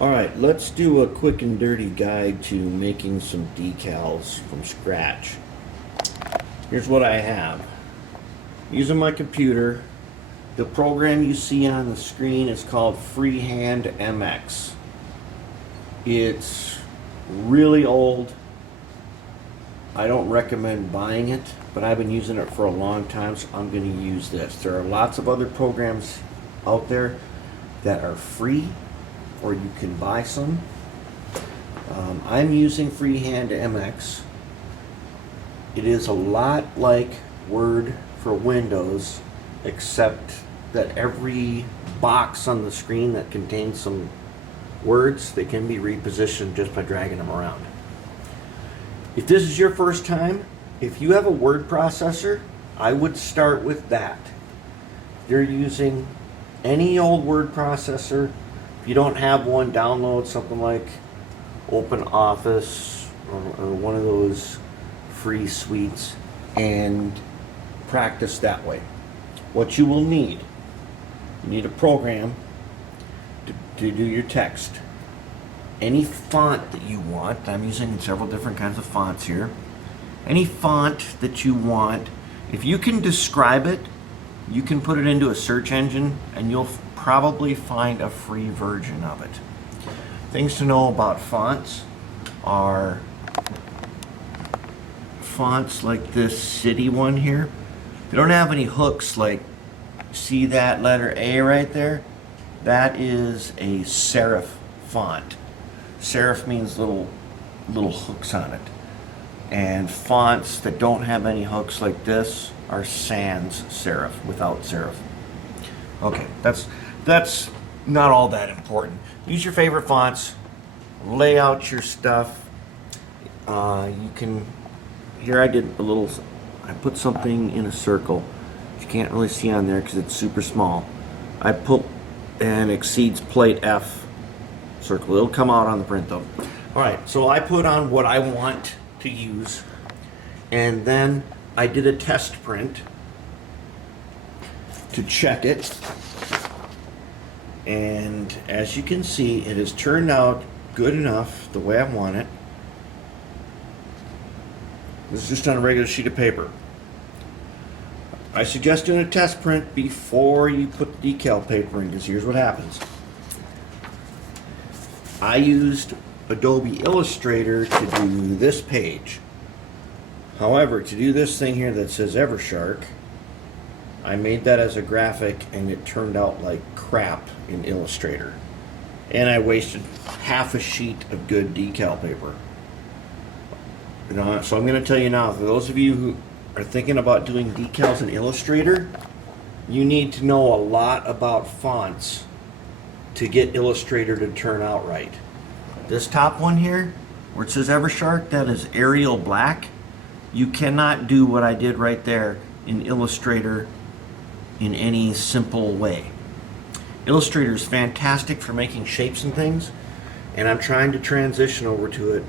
Alright, let's do a quick and dirty guide to making some decals from scratch. Here's what I have. Using my computer, the program you see on the screen is called Freehand MX. It's really old. I don't recommend buying it, but I've been using it for a long time, so I'm going to use this. There are lots of other programs out there that are free, or you can buy some. I'm using Freehand MX. It is a lot like Word for Windows, except that every box on the screen that contains some words, they can be repositioned just by dragging them around. If this is your first time, if you have a word processor, I would start with that. If you're using any old word processor, if you don't have one, download something like OpenOffice or one of those free suites and practice that way. What you will need, you need a program to do your text. Any font that you want, I'm using several different kinds of fonts here. Any font that you want, if you can describe it, you can put it into a search engine and you'll probably find a free version of it. Things to know about fonts are fonts like this city one here. They don't have any hooks, like see that letter A right there? That is a serif font. Serif means little hooks on it. And fonts that don't have any hooks like this are sans serif, without serif. Okay, that's not all that important. Use your favorite fonts, lay out your stuff. You can, here I put something in a circle. You can't really see on there because it's super small. I put an exceeds plate F circle. It'll come out on the print though. Alright, so I put on what I want to use, and then I did a test print to check it, and as you can see, it has turned out good enough the way I want it. This is just on a regular sheet of paper. I suggest doing a test print before you put the decal paper in, because here's what happens. I used Adobe Illustrator to do this page. However, to do this thing here that says Evershark, I made that as a graphic and it turned out like crap in Illustrator. And I wasted half a sheet of good decal paper. So I'm going to tell you now, for those of you who are thinking about doing decals in Illustrator, you need to know a lot about fonts to get Illustrator to turn out right. This top one here, where it says Evershark, that is Arial Black. You cannot do what I did right there in Illustrator in any simple way. Illustrator is fantastic for making shapes and things, and I'm trying to transition over to it.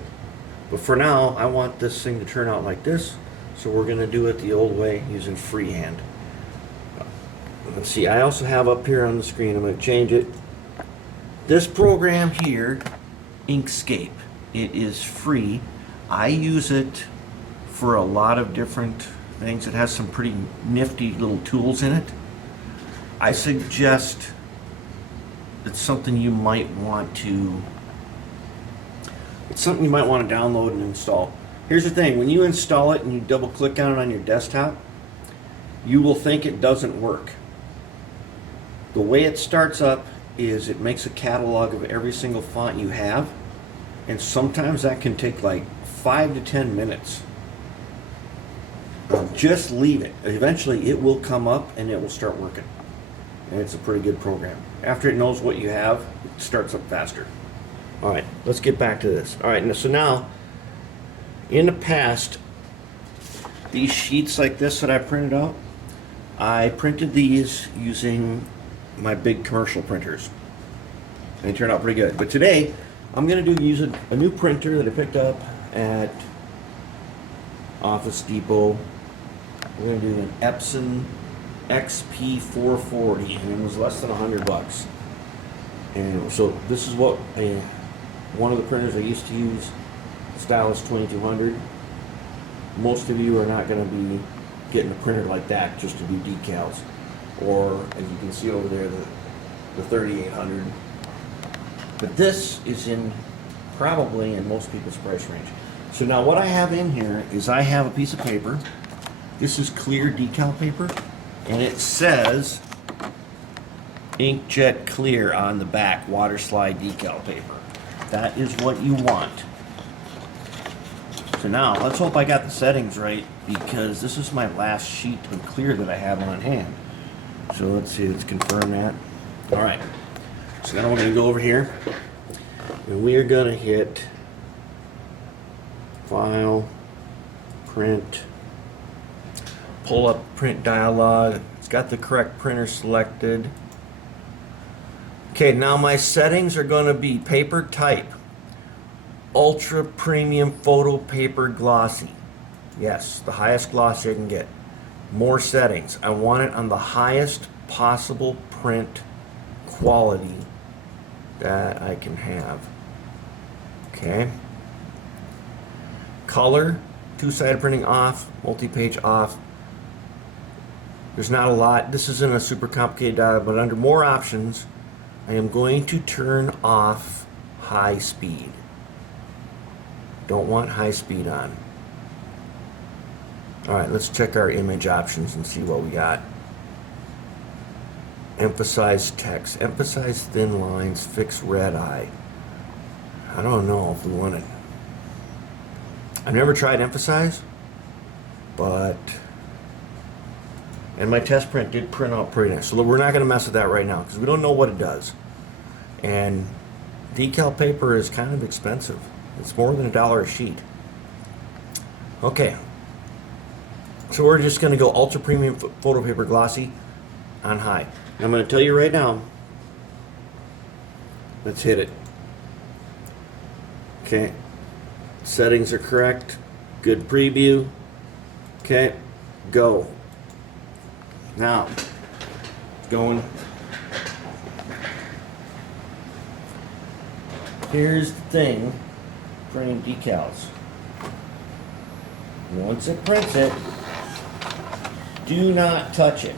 But for now, I want this thing to turn out like this, so we're going to do it the old way using freehand. Let's see, I also have up here on the screen, I'm going to change it. This program here, Inkscape, it is free. I use it for a lot of different things. It has some pretty nifty little tools in it. I suggest it's something you might want to download and install. Here's the thing, when you install it and you double click on it on your desktop, you will think it doesn't work. The way it starts up is it makes a catalog of every single font you have, and sometimes that can take like 5 to 10 minutes. Just leave it. Eventually it will come up and it will start working, and it's a pretty good program. After it knows what you have, it starts up faster. Alright, let's get back to this. Alright, so now in the past, these sheets like this that I printed out, I printed these using my big commercial printers. They turned out pretty good. But today, I'm going to use a new printer that I picked up at Office Depot. We're going to do an Epson XP440, and it was less than $100. And so this is what one of the printers I used to use, Stylus 2200. Most of you are not going to be getting a printer like that just to do decals, or as you can see over there, the 3800. But this is probably in most people's price range. So now what I have in here is I have a piece of paper. This is clear decal paper, and it says inkjet clear on the back, water slide decal paper. That is what you want. So now let's hope I got the settings right, because this is my last sheet of clear that I have on hand. So let's see, let's confirm that. All right, so now we're going to go over here and we are going to hit File, Print, pull up print dialog. It's got the correct printer selected. Okay, now my settings are going to be paper type, ultra premium photo paper glossy. Yes, the highest glossy I can get. More settings. I want it on the highest possible print quality that I can have. Okay. Color, two-sided printing off, multi-page off. There's not a lot. This isn't a super complicated dial, but under more options, I am going to turn off high speed. Don't want high speed on. Alright, let's check our image options and see what we got. Emphasize text, emphasize thin lines, fix red eye. I don't know if we want it. I've never tried emphasize, but, and my test print did print out pretty nice. So we're not going to mess with that right now because we don't know what it does. And decal paper is kind of expensive. It's more than $1 a sheet. Okay. So we're just going to go ultra premium photo paper glossy on high. I'm going to tell you right now. Let's hit it. Okay. Settings are correct. Good preview. Okay. Go. Now, going. Here's the thing. Printing decals. Once it prints it, do not touch it.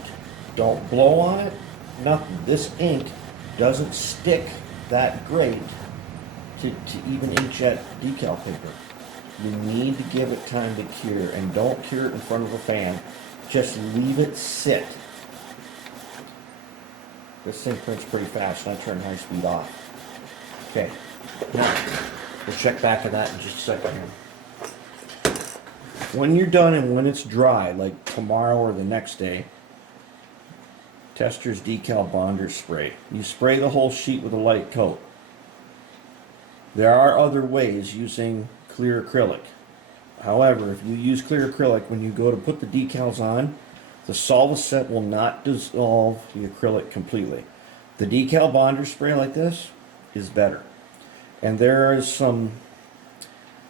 Don't blow on it. Nothing. This ink doesn't stick that great to even inkjet decal paper. You need to give it time to cure, and don't cure it in front of a fan. Just leave it sit. This thing prints pretty fast, and I turn high speed off. Okay, now we'll check back to that in just a second here. When you're done and when it's dry, like tomorrow or the next day, Tester's Decal Bonder Spray. You spray the whole sheet with a light coat. There are other ways using clear acrylic. However, if you use clear acrylic, when you go to put the decals on, the solvent will not dissolve the acrylic completely. The decal bonder spray like this is better. And there's some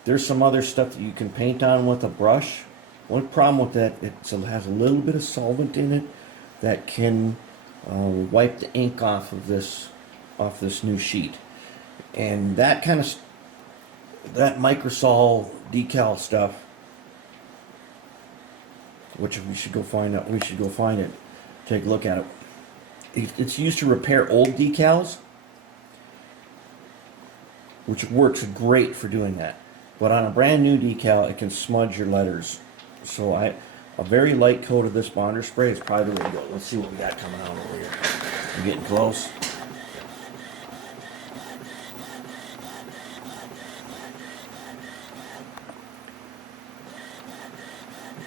other stuff that you can paint on with a brush. One problem with that, it has a little bit of solvent in it that can wipe the ink off this new sheet. And that kind of that microsol decal stuff, which we should go find out. We should go find it. Take a look at it. It's used to repair old decals, which works great for doing that. But on a brand new decal, it can smudge your letters. So a very light coat of this bonder spray is probably the way to go. Let's see what we got coming out over here. We're getting close.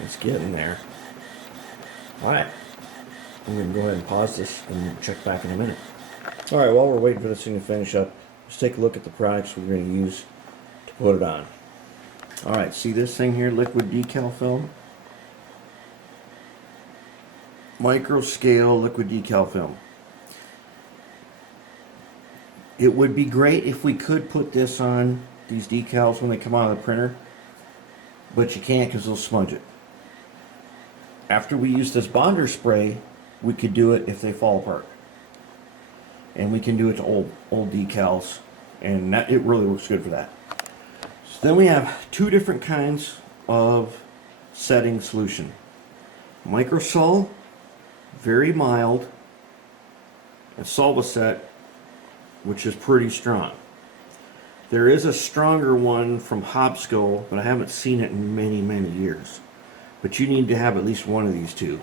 It's getting there. Alright. I'm going to go ahead and pause this and check back in a minute. Alright, while we're waiting for this thing to finish up, let's take a look at the products we're going to use to put it on. Alright, see this thing here, liquid decal film? Micro scale liquid decal film. It would be great if we could put this on these decals when they come out of the printer, but you can't because they'll smudge it. After we use this bonder spray, we could do it if they fall apart. and we can do it to old decals, and it really works good for that. So then we have two different kinds of setting solution. Microsol, very mild, and Solvaset, which is pretty strong. There is a stronger one from Hobsco, but I haven't seen it in many years. But you need to have at least one of these two.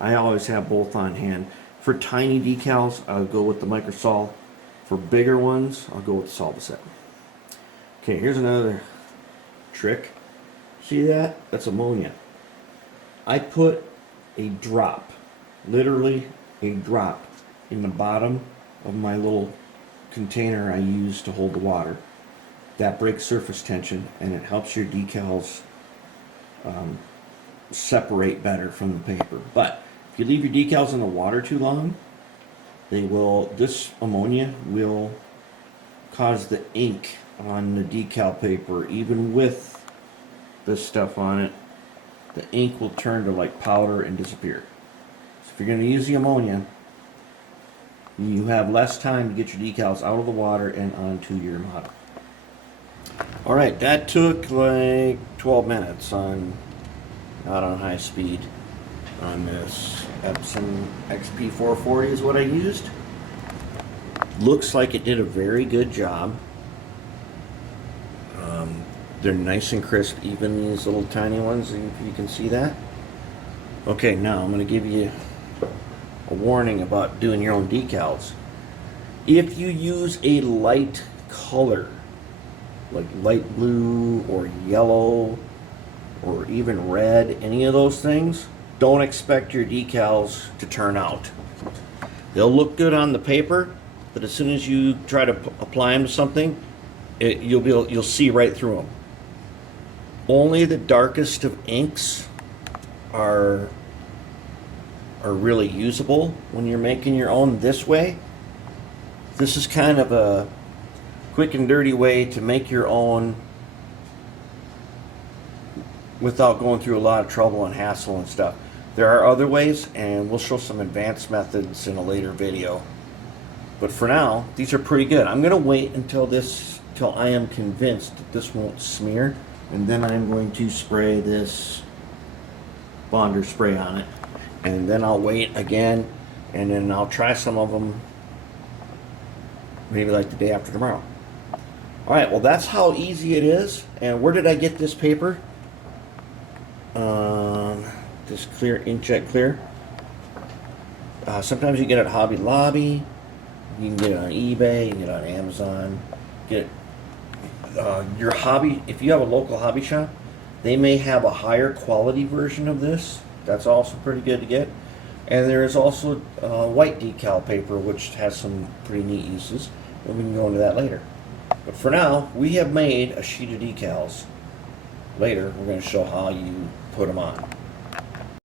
I always have both on hand. For tiny decals, I'll go with the Microsol. For bigger ones, I'll go with the Solvaset. Okay, here's another trick. See that? That's ammonia. I put a drop, literally a drop, in the bottom of my little container I use to hold the water. That breaks surface tension, and it helps your decals separate better from the paper. But if you leave your decals in the water too long, this ammonia will cause the ink on the decal paper, even with this stuff on it, the ink will turn to like powder and disappear. So if you're going to use the ammonia, you have less time to get your decals out of the water and onto your model. Alright, that took like 12 minutes not on high speed on this Epson XP440 is what I used. Looks like it did a very good job. They're nice and crisp, even these little tiny ones, if you can see that. Okay, now I'm going to give you a warning about doing your own decals. If you use a light color, like light blue or yellow or even red, any of those things, don't expect your decals to turn out. They'll look good on the paper, but as soon as you try to apply them to something, you'll see right through them. Only the darkest of inks are really usable when you're making your own this way. This is kind of a quick and dirty way to make your own without going through a lot of trouble and hassle and stuff. There are other ways, and we'll show some advanced methods in a later video. But for now, these are pretty good. I'm going to wait until I am convinced that this won't smear, and then I'm going to spray this Bonder spray on it. And then I'll wait again, and then I'll try some of them maybe like the day after tomorrow. Alright, well that's how easy it is. And where did I get this paper? This clear inkjet clear. Sometimes you get it at Hobby Lobby. You can get it on eBay. You can get it on Amazon. Get it. Your hobby, if you have a local hobby shop, they may have a higher quality version of this. That's also pretty good to get. And there is also white decal paper, which has some pretty neat uses, and we can go into that later. But for now, we have made a sheet of decals. Later, we're going to show how you put them on.